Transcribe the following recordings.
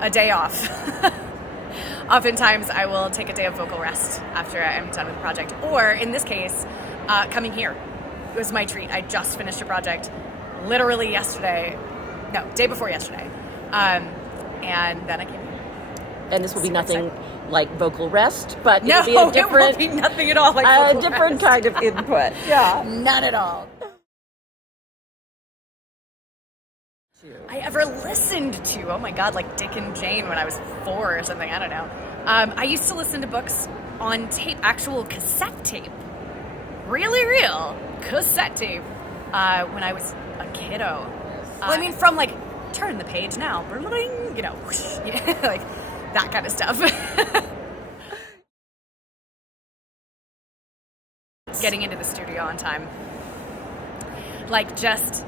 a day off. Oftentimes, I will take a day of vocal rest after I'm done with the project. Or, in this case, coming here. It was my treat. I just finished a project literally day before yesterday. And then I came here. And this will be nothing like vocal rest, but No, it'll be a different, it will be nothing at all like a vocal different rest. kind of input. Yeah. Not at all. I ever listened to, oh my God, like Dick and Jane when I was 4 or something, I don't know. I used to listen to books on tape, actual cassette tape. Really real cassette tape when I was a kiddo. Well, I mean, from like, turn the page now, you know, whoosh, like that kind of stuff. Getting into the studio on time. Like just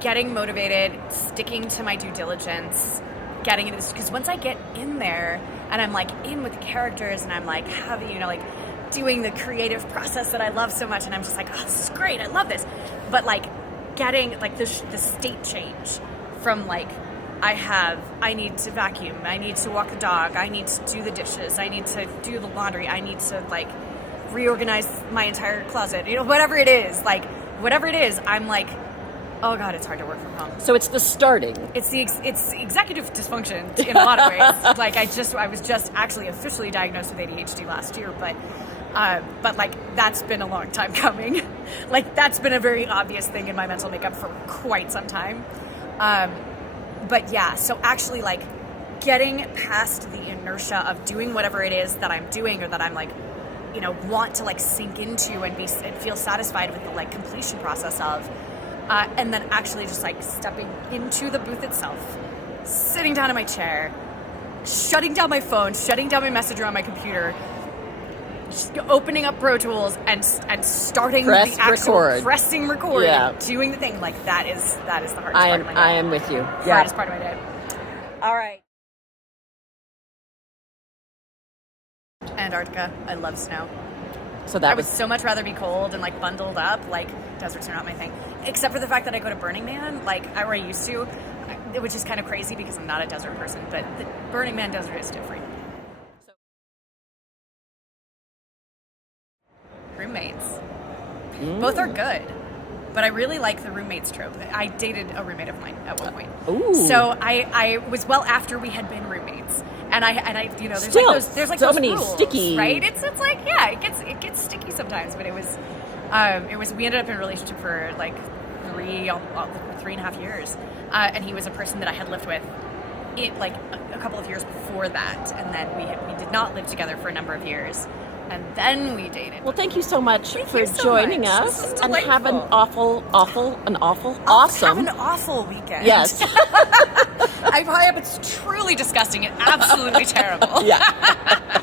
getting motivated, sticking to my due diligence, getting into this, because once I get in there and I'm like in with the characters and I'm like having, you know, like doing the creative process that I love so much, and I'm just like, oh, this is great, I love this. But like getting like the state change from like, I need to vacuum, I need to walk the dog, I need to do the dishes, I need to do the laundry, I need to like reorganize my entire closet, you know, whatever it is, I'm like, oh God, it's hard to work from home. So it's the starting. It's executive dysfunction in a lot of ways. Like I was just actually officially diagnosed with ADHD last year, but like that's been a long time coming. Like that's been a very obvious thing in my mental makeup for quite some time. But yeah, so actually like getting past the inertia of doing whatever it is that I'm doing, or that I'm like, you know, want to like sink into and feel satisfied with the like completion process of. And then actually just like stepping into the booth itself, sitting down in my chair, shutting down my phone, shutting down my messenger on my computer, just opening up Pro Tools and starting pressing record, doing the thing. Like that is the hardest part of my day. I am with you. Hardest part of my day. All right. Antarctica. I love snow. So that I would so much rather be cold and like bundled up. Like deserts are not my thing, except for the fact that I go to Burning Man, like I used to, which is kind of crazy because I'm not a desert person. But the Burning Man desert is different. So, roommates, both are good, but I really like the roommates trope. I dated a roommate of mine at one point. Ooh. So I was well after we had been roommates. And I, you know, there's like so those many rules, sticky, right? It's like, yeah, it gets sticky sometimes, but it was we ended up in a relationship for like 3.5 years, and he was a person that I had lived with like a couple of years before that, and then we did not live together for a number of years, and then we dated. Well, thank you so much for joining us, and have an awesome. Have an awful weekend. Yes. I hope it's truly disgusting and absolutely terrible. Yeah.